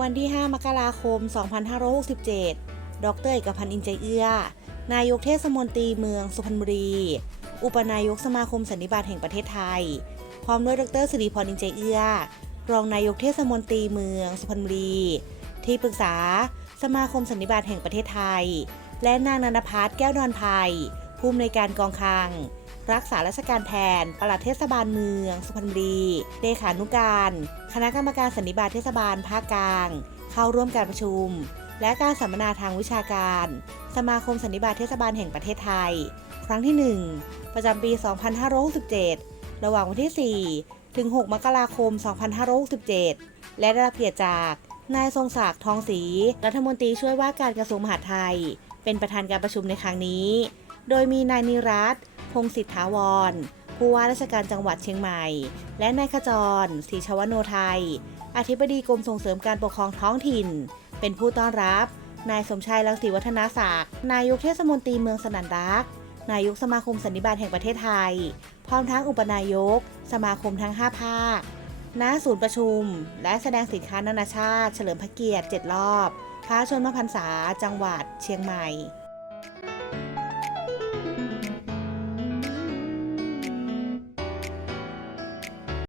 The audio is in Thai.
วันที่ 5 มกราคม 2567 ดรเอกพันธ์อินใจเอื้อ นายกเทศมนตรีเมืองสุพรรณบุรี อุปนายกสมาคมสันนิบาตแห่งประเทศไทย พร้อมด้วยดรสิริพรอินใจเอื้อ รองนายกเทศมนตรีเมืองสุพรรณบุรี ที่ปรึกษาสมาคมสันนิบาตแห่งประเทศไทย และนางนันพัฒน์แก้วดอนภัยผู้อำนวยการกองคลัง รักษาราชการแทน ปลัดเทศบาลเมือง สุพรรณบุรี เลขานุการ คณะกรรมการสันนิบาตเทศบาลภาคกลาง เข้าร่วมการประชุม และการสัมมนาทางวิชาการ สมาคมสันนิบาตเทศบาลแห่งประเทศไทย ครั้งที่ 1 ประจำปี 2567 ระหว่างวันที่ 4 ถึง 6 มกราคม 2567 และได้รับเกียรติจากนายทรงศักดิ์ทองศรีรัฐมนตรีช่วยว่าการกระทรวงมหาดไทย เป็นประธานการประชุมในครั้งนี้ โดยมีนายนิรัตน์ พงศิษฐาวร ผู้ว่าราชการจังหวัดเชียงใหม่ และนายขจรศรีชวโนไทย อธิบดีกรมส่งเสริมการปกครองท้องถิ่น เป็นผู้ต้อนรับ นายสมชายรังสีวัฒนาศักดิ์ นายกเทศมนตรีเมืองสนันรัก นายกสมาคมสันนิบาตแห่งประเทศไทย พร้อมทั้งอุปนายก สมาคมทั้ง 5 ภาค ณ ศูนย์ประชุม และแสดงสินค้านานาชาติ เฉลิมพระเกียรติ 7 รอบพระชนมพรรษา จังหวัดเชียงใหม่